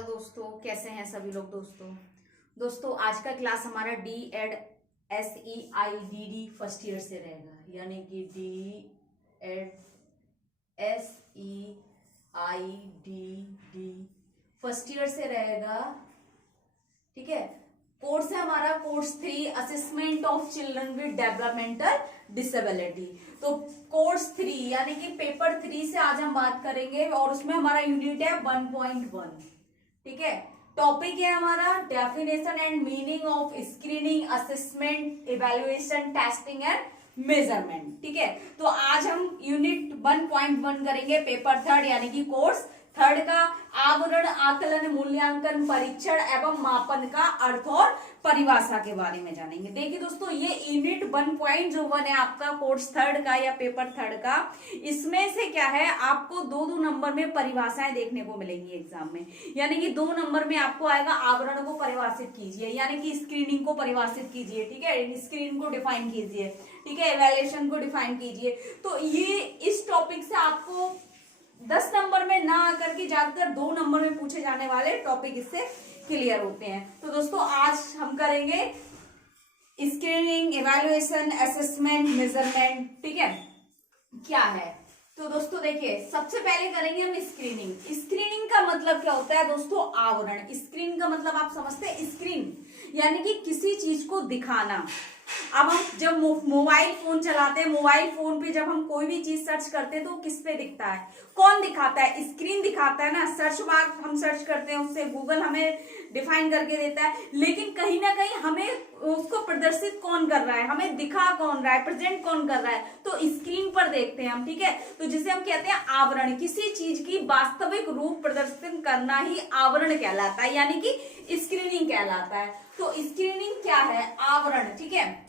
Hello दोस्तों, कैसे हैं सभी लोग। दोस्तों आज का क्लास हमारा D Ed SEIDD first year से रहेगा, यानी कि D Ed SEIDD first year से रहेगा। ठीक है, कोर्स है हमारा course 3 assessment of children with developmental disability. तो कोर्स 3 यानी कि पेपर 3 से आज हम बात करेंगे और उसमें हमारा यूनिट है 1.1। ठीक है, टॉपिक है हमारा definition and meaning of screening, assessment, evaluation, testing and measurement. ठीक है, तो आज हम यूनिट 1.1 करेंगे, पेपर 3 यानी कि कोर्स 3 का आवरण, आकलन, मूल्यांकन, परीक्षण एवं मापन का अर्थ और परिभाषा के बारे में जानेंगे। देखिए दोस्तों, ये यूनिट 1.1 है आपका कोर्स 3 का या पेपर 3 का। इसमें से क्या है, आपको 2-2 नंबर में परिभाषाएं देखने को मिलेंगी एग्जाम में। यानी कि 2 नंबर में आपको आएगा आवरण को परिभाषित कीजिए, यानी कि स्क्रीनिंग को परिभाषित कीजिए। ठीक है, स्क्रीन को डिफाइन कीजिए। ठीक है, इवैल्यूएशन को डिफाइन कीजिए। तो ये इस टॉपिक से आपको 10 नंबर में ना आकर के ज्यादातर 2 नंबर में पूछे जाने वाले टॉपिक इससे क्लियर होते हैं। तो दोस्तों आज हम करेंगे स्क्रीनिंग, इवैल्यूएशन, असेसमेंट, मेजरमेंट। ठीक है, क्या है तो दोस्तों देखिए, सबसे पहले करेंगे हम स्क्रीनिंग। स्क्रीनिंग का मतलब क्या होता है दोस्तों, आवरण। स्क्रीन का मतलब आप समझते हैं, स्क्रीन यानी कि किसी चीज को दिखाना। अब हम जब मोबाइल फोन चलाते हैं, मोबाइल फोन पे जब हम कोई भी चीज सर्च करते हैं तो किस पे दिखता है, कौन दिखाता है, स्क्रीन दिखाता है ना। सर्च बार हम सर्च करते हैं, उससे गूगल हमें डिफाइन करके देता है, लेकिन कहीं ना कहीं हमें उसको प्रदर्शित कौन कर रहा है, हमें दिखा कौन रहा है, प्रेजेंट कौन कर रहा है, तो स्क्रीन पर देखते हैं हम। ठीक है, तो जिसे हम कहते हैं आवरण। किसी चीज की वास्तविक रूप प्रदर्शित करना ही आवरण कहलाता है, यानी कि स्क्रीनिंग कहलाता है। तो स्क्रीनिंग क्या है, आवरण। ठीक है,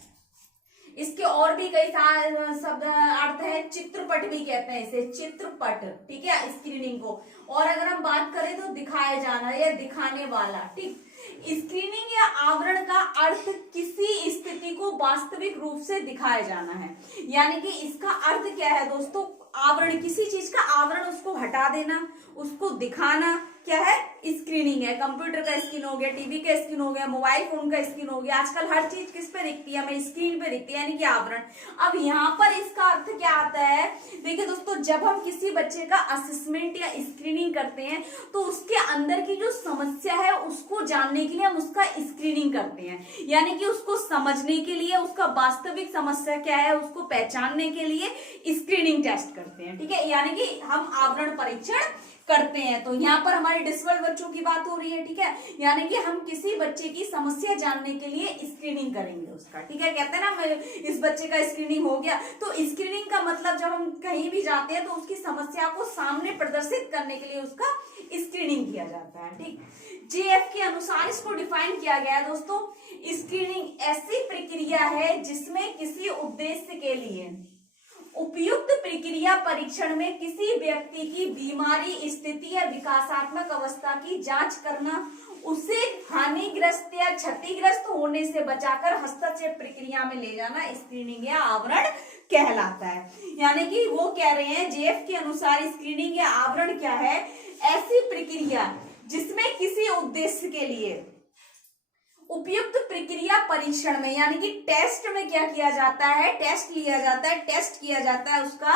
इसके और भी कई शब्द अर्थ है। चित्रपट भी कहते हैं इसे, चित्रपट। ठीक है, स्क्रीनिंग को। और अगर हम बात करें तो दिखाया जाना या दिखाने वाला। ठीक, स्क्रीनिंग या आवरण का अर्थ किसी स्थिति को वास्तविक रूप से दिखाया जाना है। यानी कि इसका अर्थ क्या है दोस्तों, आवरण, किसी चीज का आवरण, उसको हटा देना, उसको दिखाना, क्या है, स्क्रीनिंग है। कंप्यूटर का स्क्रीन हो गया, टीवी का स्क्रीन हो गया, मोबाइल फोन का स्क्रीन हो गया। आजकल हर चीज किस पे दिखती है, हमें स्क्रीन पे दिखती है, यानी कि आवरण। अब यहाँ पर इसका अर्थ क्या आता है, देखिए दोस्तों, जब हम किसी बच्चे का असेसमेंट या स्क्रीनिंग करते हैं तो उसके अंदर की जो समस्या है उसको जानने के लिए हम उसका स्क्रीनिंग करते हैं। यानी कि उसको समझने के लिए, उसका वास्तविक समस्या क्या है उसको पहचानने के लिए स्क्रीनिंग टेस्ट करते हैं। ठीक है, यानी कि हम आवरण परीक्षण करते हैं। तो यहाँ पर हमारे डिसेबल बच्चों की बात हो रही है। ठीक है, यानी कि हम किसी बच्चे की समस्या जानने के लिए स्क्रीनिंग करेंगे उसका। ठीक है, कहते हैं ना इस बच्चे का स्क्रीनिंग हो गया। तो स्क्रीनिंग का मतलब जब हम कहीं भी जाते हैं तो उसकी समस्या को सामने प्रदर्शित करने के लिए उसका स्क्रीनिंग किया जाता है। ठीक, JF के अनुसार इसको डिफाइन किया गया है दोस्तों। स्क्रीनिंग ऐसी प्रक्रिया है जिसमें किसी उद्देश्य के लिए उपयुक्त प्रक्रिया परीक्षण में किसी व्यक्ति की बीमारी, स्थिति या विकासात्मक अवस्था की जांच करना, उसे हानिग्रस्त या क्षतिग्रस्त होने से बचाकर हस्तक्षेप प्रक्रिया में ले जाना स्क्रीनिंग या आवरण कहलाता है। यानी कि वो कह रहे हैं, JF के अनुसार स्क्रीनिंग या आवरण क्या है, ऐसी प्रक्रिया जिसमें किसी उद्देश्य के लिए उपयुक्त प्रक्रिया परीक्षण में, यानी कि टेस्ट में क्या किया जाता है, टेस्ट लिया जाता है, टेस्ट किया जाता है उसका।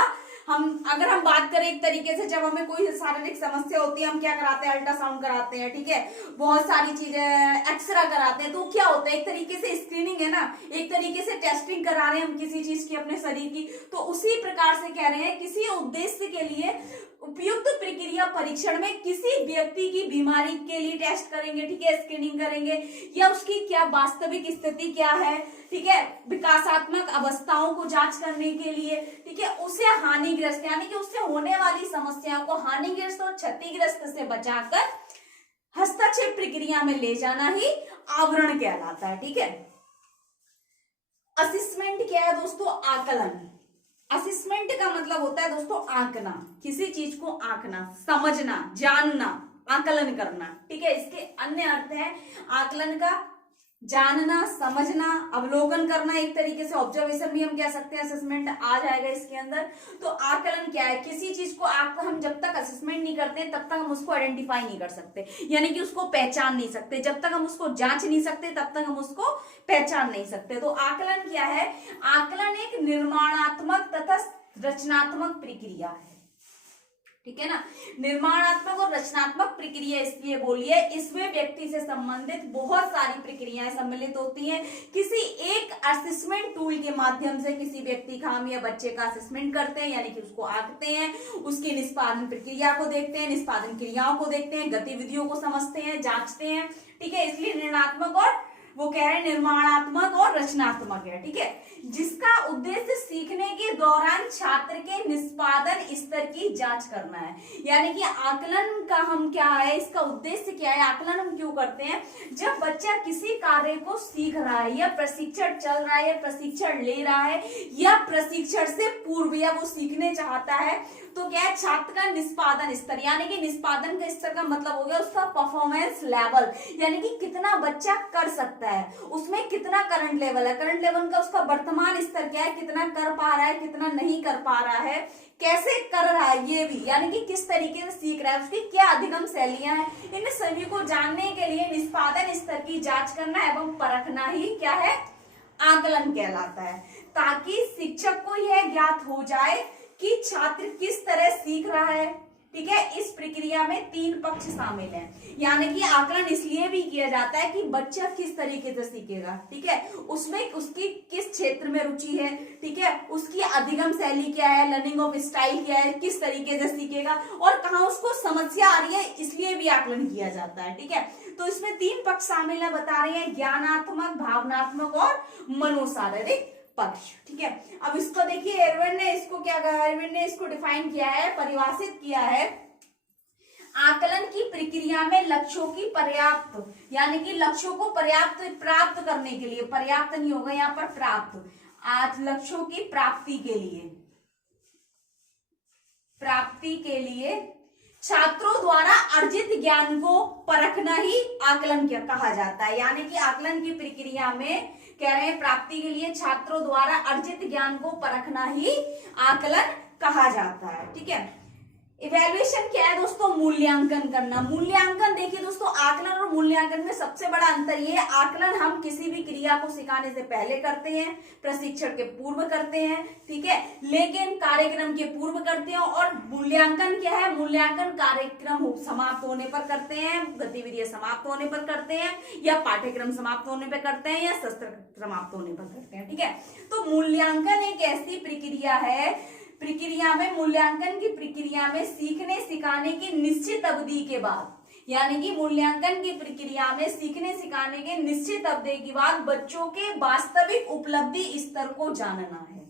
अगर हम बात करें एक तरीके से, जब हमें कोई शारीरिक समस्या होती है हम क्या कराते हैं, अल्ट्रासाउंड कराते हैं। ठीक है, बहुत सारी चीजें, एक्सरे कराते हैं। तो क्या होता है, एक तरीके से स्क्रीनिंग है ना, एक तरीके से टेस्टिंग करा रहे हैं हम किसी चीज की, अपने शरीर की। तो उसी प्रकार से कह रहे हैं, किसी उद्देश्य के लिए उपयुक्त प्रक्रिया परीक्षण में किसी व्यक्ति की बीमारी के लिए टेस्ट करेंगे। ठीक है, स्क्रीनिंग करेंगे, या उसकी क्या वास्तविक स्थिति क्या है, ठीक है, विकासात्मक अवस्थाओं को जांच करने के लिए। ठीक है, उसे हानिग्रस्त यानी कि उससे होने वाली समस्याओं को हानिग्रस्त और क्षतिग्रस्त से बचाकर हस्तक्षेप प्रक्रिया में ले जाना ही आवरण कहलाता है। ठीक है, असेसमेंट क्या है दोस्तों, आकलन। असेसमेंट का मतलब होता है दोस्तों आंकना, किसी चीज को आंकना, समझना, जानना, आकलन करना। ठीक है, इसके अन्य अर्थ है आकलन का, जानना, समझना, अवलोकन करना, एक तरीके से ऑब्जर्वेशन भी हम कह सकते हैं, असेसमेंट आ जाएगा इसके अंदर। तो आकलन क्या है? किसी चीज को हम जब तक असेसमेंट नहीं करते तब तक हम उसको आइडेंटिफाई नहीं कर सकते, यानी कि उसको पहचान नहीं सकते। जब तक हम उसको जांच नहीं सकते तब तक हम उसको पहचान नहीं सकते। तो आकलन क्या है? आकलन एक निर्माणात्मक तथा रचनात्मक प्रक्रिया है, ठीक है ना। निर्माणात्मक और रचनात्मक प्रक्रिया इसलिए बोली है, इसमें व्यक्ति से संबंधित बहुत सारी प्रक्रियाएं सम्मिलित होती हैं। किसी एक असेसमेंट टूल के माध्यम से किसी व्यक्ति का हम या बच्चे का असेसमेंट करते हैं, यानी कि उसको आंकते हैं, उसकी निष्पादन प्रक्रिया को देखते हैं, निष्पादन क्रियाओं को देखते हैं, गतिविधियों को समझते हैं, जांचते हैं, ठीक है। इसलिए निर्माणात्मक और वो कह रहे हैं निर्माणात्मक और रचनात्मक है, ठीक है, जिसका उद्देश्य सीखने के दौरान छात्र के निष्पादन स्तर की जांच करना है। यानी कि आकलन का हम क्या है, इसका उद्देश्य क्या है, आकलन हम क्यों करते हैं? जब बच्चा किसी कार्य को सीख रहा है, या प्रशिक्षण चल रहा है, या प्रशिक्षण ले रहा है, या प्रशिक्षण से पूर्व या वो सीखने चाहता है, तो क्या है, छात्र का निष्पादन स्तर, यानी कि निष्पादन का स्तर का मतलब हो गया उसका परफॉर्मेंस लेवल, यानी कि कितना बच्चा कर सकता है, उसमें कितना करंट लेवल है, करंट लेवल का उसका वर्तमान स्तर क्या है, कितना कर पा रहा है, कितना नहीं कर पा रहा है, कैसे कर रहा है, ये भी, यानी कि किस तरीके से सीख रहा है, उसकी क्या अधिगम शैलियां हैं, इन सभी को जानने के लिए निष्पादन स्तर की जांच करना एवं परखना ही क्या है, आकलन कहलाता है। ताकि शिक्षक को यह ज्ञात हो जाए कि छात्र किस तरह सीख रहा है, ठीक है। इस प्रक्रिया में 3 पक्ष शामिल हैं, यानी कि आकलन इसलिए भी किया जाता है कि बच्चा किस तरीके से सीखेगा, ठीक है, उसमें उसकी किस क्षेत्र में रुचि है, ठीक है, उसकी अधिगम शैली क्या है, लर्निंग ऑफ स्टाइल क्या है, किस तरीके से सीखेगा, और कहाँ उसको समस्या आ रही है, इसलिए भी आकलन किया जाता है, ठीक है। तो इसमें 3 पक्ष शामिल है, बता रहे हैं, ज्ञानात्मक, भावनात्मक और मनोशारीरिक पक्ष, ठीक है। अब इसको देखिए, एरविन ने इसको क्या कहा, एरविन ने इसको डिफाइन किया है, परिभाषित किया है, आकलन की प्रक्रिया में लक्ष्यों की पर्याप्त, यानी कि लक्ष्यों को प्राप्त करने के लिए, पर्याप्त नहीं होगा यहाँ पर, प्राप्त, आज लक्ष्यों की प्राप्ति के लिए छात्रों द्वारा अर्जित ज्ञान को परखना ही आकलन कहा जाता है। यानी कि आकलन की प्रक्रिया में कह रहे हैं, प्राप्ति के लिए छात्रों द्वारा अर्जित ज्ञान को परखना ही आकलन कहा जाता है, ठीक है। इवैल्यूएशन क्या है दोस्तों? मूल्यांकन करना। मूल्यांकन देखिए दोस्तों, आकलन और मूल्यांकन में सबसे बड़ा अंतर ये है, आकलन हम किसी भी क्रिया को सिखाने से पहले करते हैं, प्रशिक्षण के पूर्व करते हैं, ठीक है, लेकिन कार्यक्रम के पूर्व करते हैं। और मूल्यांकन क्या है? मूल्यांकन कार्यक्रम समाप्त होने पर करते हैं, गतिविधियां समाप्त होने पर करते हैं, या पाठ्यक्रम समाप्त होने पर करते हैं, या सत्र समाप्त होने पर करते हैं, ठीक है। तो मूल्यांकन एक ऐसी प्रक्रिया है, मूल्यांकन की प्रक्रिया में सीखने सिखाने की निश्चित अवधि के बाद, यानी कि मूल्यांकन की प्रक्रिया में सीखने सिखाने के निश्चित अवधि के बाद बच्चों के वास्तविक उपलब्धि स्तर को जानना है।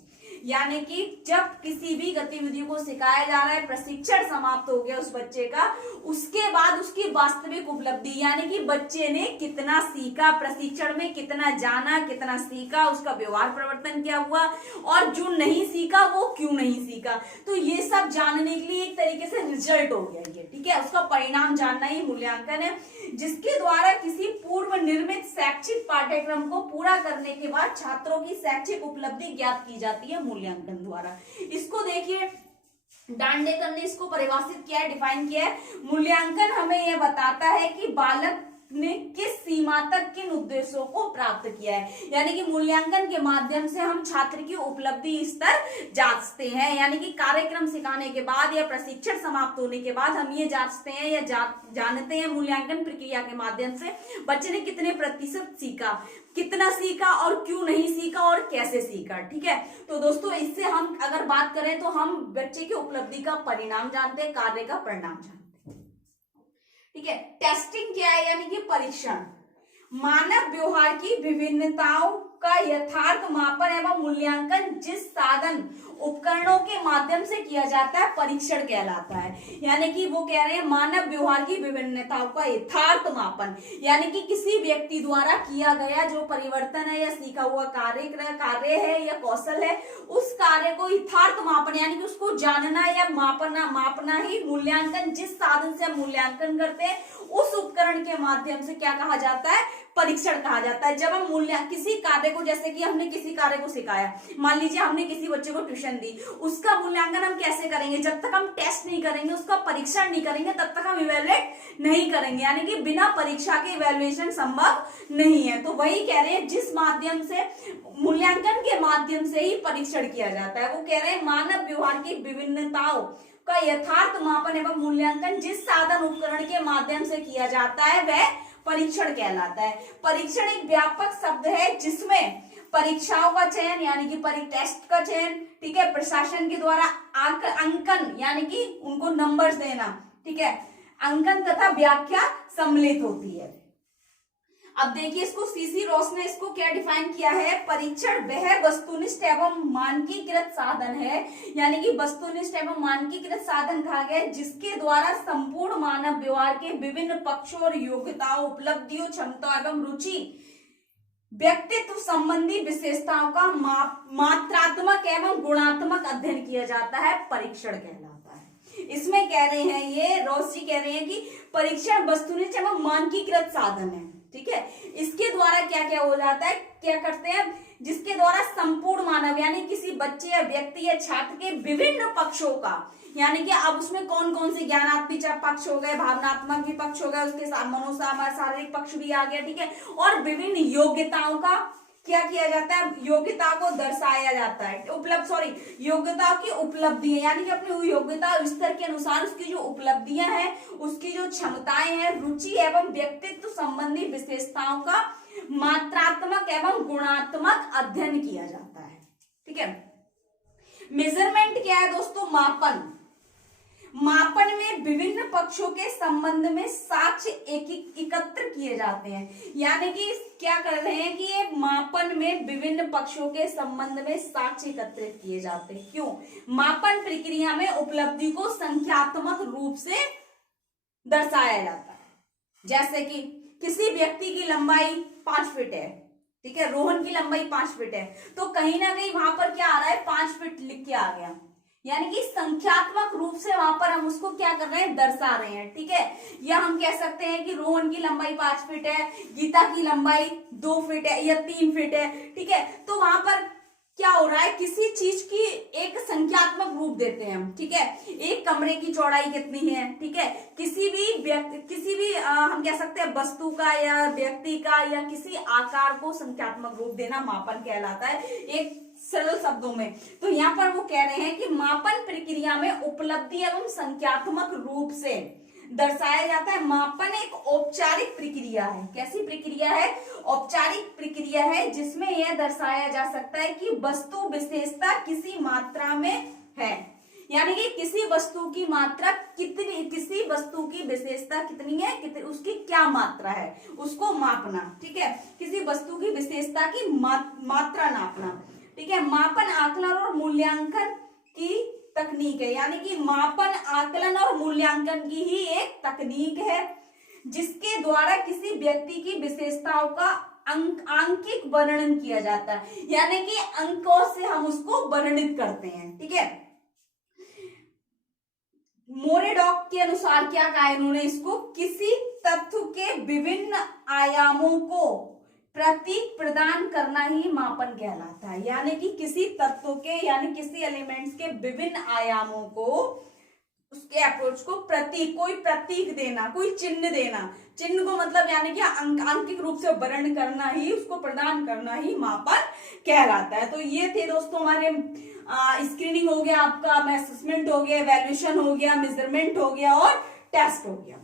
यानी कि जब किसी भी गतिविधि को सिखाया जा रहा है, प्रशिक्षण समाप्त हो गया उस बच्चे का, उसके बाद उसकी वास्तविक उपलब्धि, यानी कि बच्चे ने कितना सीखा, प्रशिक्षण में कितना जाना, कितना सीखा, उसका व्यवहार परिवर्तन क्या हुआ, और जो नहीं सीखा वो क्यों नहीं सीखा, तो ये सब जानने के लिए एक तरीके से रिजल्ट हो गया ये, ठीक है, उसका परिणाम जानना ही मूल्यांकन है, जिसके द्वारा किसी पूर्व निर्मित शैक्षिक पाठ्यक्रम को पूरा करने के बाद छात्रों की शैक्षिक उपलब्धि ज्ञात की जाती है मूल्यांकन द्वारा। इसको देखिए, डांडेकर ने इसको परिभाषित किया है, डिफाइन किया है। मूल्यांकन हमें यह बताता है कि बालक ने किस सीमा तक किन उद्देश्यों को प्राप्त किया है, यानी कि मूल्यांकन के माध्यम से हम छात्र की उपलब्धि स्तर जांचते हैं, यानी कि कार्यक्रम सिखाने के बाद या प्रशिक्षण समाप्त होने के बाद हम ये जांचते हैं या जानते हैं मूल्यांकन प्रक्रिया के माध्यम से बच्चे ने कितने प्रतिशत सीखा, कितना सीखा और क्यों नहीं सीखा और कैसे सीखा, ठीक है। तो दोस्तों, इससे हम अगर बात करें तो हम बच्चे की उपलब्धि का परिणाम जानते हैं, कार्य का परिणाम जानते हैं, ठीक है। टेस्टिंग क्या है? यानी कि परीक्षण, मानव व्यवहार की विभिन्नताओं का यथार्थ मापन एवं मूल्यांकन जिस साधन उपकरणों के माध्यम से किया जाता है परीक्षण कहलाता है। यानी कि वो कह रहे हैं मानव व्यवहार की विभिन्नताओं का यथार्थ मापन, यानी कि किसी व्यक्ति द्वारा किया गया जो परिवर्तन है या सीखा हुआ कार्य है या कौशल है, उस कार्य को यथार्थ मापन यानी कि उसको जानना या मापना ही मूल्यांकन, जिस साधन से हम मूल्यांकन करते हैं उस उपकरण के माध्यम से क्या कहा जाता है, परीक्षण कहा जाता है। जब हम किसी कार्य को, जैसे कि हमने किसी कार्य को सिखाया, मान लीजिए हमने किसी बच्चे को ट्यूशन दी, उसका मूल्यांकन हम कैसे करेंगे, जब तक हम टेस्ट नहीं करेंगे, उसका परीक्षण नहीं करेंगे, तब तक हम इवेलुएट नहीं करेंगे, यानी कि बिना परीक्षा के इवेल्युएशन संभव नहीं है। तो वही कह रहे हैं जिस माध्यम से मूल्यांकन के माध्यम से ही परीक्षण किया जाता है, वो कह रहे हैं मानव व्यवहार की विभिन्नताओं का यथार्थ मापन एवं मूल्यांकन जिस साधन उपकरण के माध्यम से किया जाता है वह परीक्षण कहलाता है। परीक्षण एक व्यापक शब्द है जिसमें परीक्षाओं का चयन यानी कि टेस्ट का चयन, ठीक है, प्रशासन के द्वारा अंकन यानी कि उनको नंबर्स देना, ठीक है, अंकन तथा व्याख्या सम्मिलित होती है। अब देखिए इसको सीसी रोस ने इसको क्या डिफाइन किया है, परीक्षण वह वस्तुनिष्ठ एवं मानकीकृत साधन है, यानी कि वस्तुनिष्ठ एवं मानकीकृत साधन कहा गया है जिसके द्वारा संपूर्ण मानव व्यवहार के विभिन्न पक्षों और योग्यताओं, उपलब्धियों, क्षमताओं एवं रुचि, व्यक्तित्व संबंधी विशेषताओं का मात्रात्मक एवं गुणात्मक अध्ययन किया जाता है, परीक्षण कहलाता है। इसमें कह रहे हैं ये रोस जी कह रहे हैं कि परीक्षण वस्तुनिष्ठ एवं मानकीकृत साधन है, ठीक है, इसके द्वारा क्या क्या हो जाता है, क्या करते हैं, जिसके द्वारा संपूर्ण मानव यानी किसी बच्चे या व्यक्ति या छात्र के विभिन्न पक्षों का, यानी कि अब उसमें कौन कौन से ज्ञानात्मक पक्ष हो गए, भावनात्मक भी पक्ष हो गए, उसके साथ शारीरिक पक्ष भी आ गया, ठीक है, और विभिन्न योग्यताओं का क्या किया जाता है, योग्यता को दर्शाया जाता है, योग्यताओं की उपलब्धियां, यानी कि अपनी योग्यता स्तर के अनुसार उसकी जो उपलब्धियां हैं, उसकी जो क्षमताएं हैं, रुचि एवं व्यक्तित्व संबंधी विशेषताओं का मात्रात्मक एवं गुणात्मक अध्ययन किया जाता है, ठीक है। मेजरमेंट क्या है दोस्तों, मापन में विभिन्न पक्षों के संबंध में साक्ष्य एकत्र किए जाते हैं, यानी कि क्या कर रहे हैं कि ये मापन में विभिन्न पक्षों के संबंध में साक्ष्य एकत्रित किए जाते हैं। क्यों, मापन प्रक्रिया में उपलब्धि को संख्यात्मक रूप से दर्शाया जाता है। जैसे कि किसी व्यक्ति की लंबाई 5 फीट है, ठीक है, रोहन की लंबाई 5 फीट है, तो कहीं ना कहीं वहां पर क्या आ रहा है, 5 फीट लिख के आ गया, यानी कि संख्यात्मक रूप से वहां पर हम उसको क्या कर रहे हैं, दर्शा रहे हैं, ठीक है। या हम कह सकते हैं कि रोहन की लंबाई 5 फीट है, गीता की लंबाई 2 फीट है या 3 फीट है, ठीक है, तो वहां पर क्या हो रहा है, किसी चीज की एक संख्यात्मक रूप देते हैं हम, ठीक है, एक कमरे की चौड़ाई कितनी है, ठीक है, किसी भी हम कह सकते हैं वस्तु का या व्यक्ति का या किसी आकार को संख्यात्मक रूप देना मापन कहलाता है, एक सरल शब्दों में। तो यहाँ पर वो कह रहे हैं कि मापन प्रक्रिया में उपलब्धि एवं संख्यात्मक रूप से दर्शाया जाता है। मापन एक औपचारिक प्रक्रिया है। कैसी प्रक्रिया है, औपचारिक प्रक्रिया है जिसमें यह दर्शाया जा सकता है कि वस्तु विशेषता किसी मात्रा में है, यानी कि किसी वस्तु की मात्रा कितनी, किसी वस्तु की विशेषता कितनी है, उसकी क्या मात्रा है, उसको मापना, ठीक है, किसी वस्तु की विशेषता की मात्रा नापना, ठीक है। मापन आकलन और मूल्यांकन की तकनीक है, यानी कि मापन आकलन और मूल्यांकन की ही एक तकनीक है जिसके द्वारा किसी व्यक्ति की विशेषताओं का आंकिक वर्णन किया जाता है, यानी कि अंकों से हम उसको वर्णित करते हैं, ठीक है। मोरेडॉक के अनुसार क्या कहा है इन्होंने, इसको किसी तत्व के विभिन्न आयामों को प्रतीक प्रदान करना ही मापन कहलाता है, यानी कि किसी तत्व के यानी किसी एलिमेंट्स के विभिन्न आयामों को, उसके अप्रोच को कोई प्रतीक देना, कोई चिन्ह देना, चिन्ह को मतलब यानी कि आंकिक रूप से वर्णन करना ही, उसको प्रदान करना ही मापन कहलाता है। तो ये थे दोस्तों हमारे स्क्रीनिंग हो गया, आपका असेसमेंट हो गया, इवैल्यूएशन हो गया, मेजरमेंट हो गया और टेस्ट हो गया।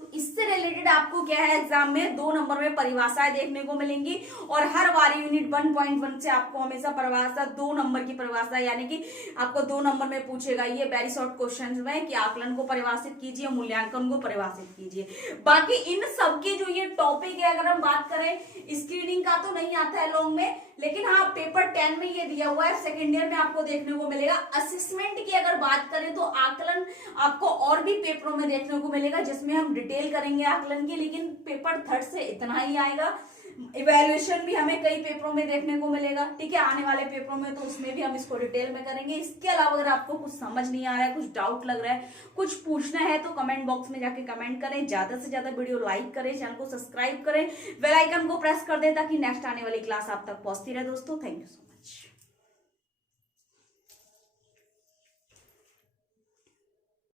तो इससे रिलेटेड आपको क्या है, एग्जाम में 2 नंबर में परिभाषाएं देखने को मिलेंगी और हर बार यूनिट 1.1 से आपको हमेशा परिभाषा 2 नंबर की परिभाषा, यानी कि आपको 2 नंबर में पूछेगा ये वेरी शॉर्ट क्वेश्चन में कि आकलन को परिभाषित कीजिए, मूल्यांकन को परिभाषित कीजिए। बाकी इन सबके जो ये टॉपिक है, अगर हम बात करें स्क्रीनिंग का तो नहीं आता है लॉन्ग में, लेकिन हाँ पेपर 10 में ये दिया हुआ है, सेकेंड ईयर में आपको देखने को मिलेगा। असेसमेंट की अगर बात करें तो आकलन आपको और भी पेपरों में देखने को मिलेगा, जिसमें हम डिटेल करेंगे आकलन की, लेकिन पेपर थर्ड से इतना ही आएगा। इवैल्यूएशन भी हमें कई पेपरों में देखने को मिलेगा, ठीक है, आने वाले पेपरों में, तो उसमें भी हम इसको डिटेल में करेंगे। इसके अलावा अगर आपको कुछ समझ नहीं आ रहा है, कुछ डाउट लग रहा है, कुछ पूछना है, तो कमेंट बॉक्स में जाके कमेंट करें। ज्यादा से ज्यादा वीडियो लाइक करें, चैनल को सब्सक्राइब करें, बेल आइकन को प्रेस कर दें ताकि नेक्स्ट आने वाली क्लास आप तक पहुंचती रहे। दोस्तों थैंक यू सो मच।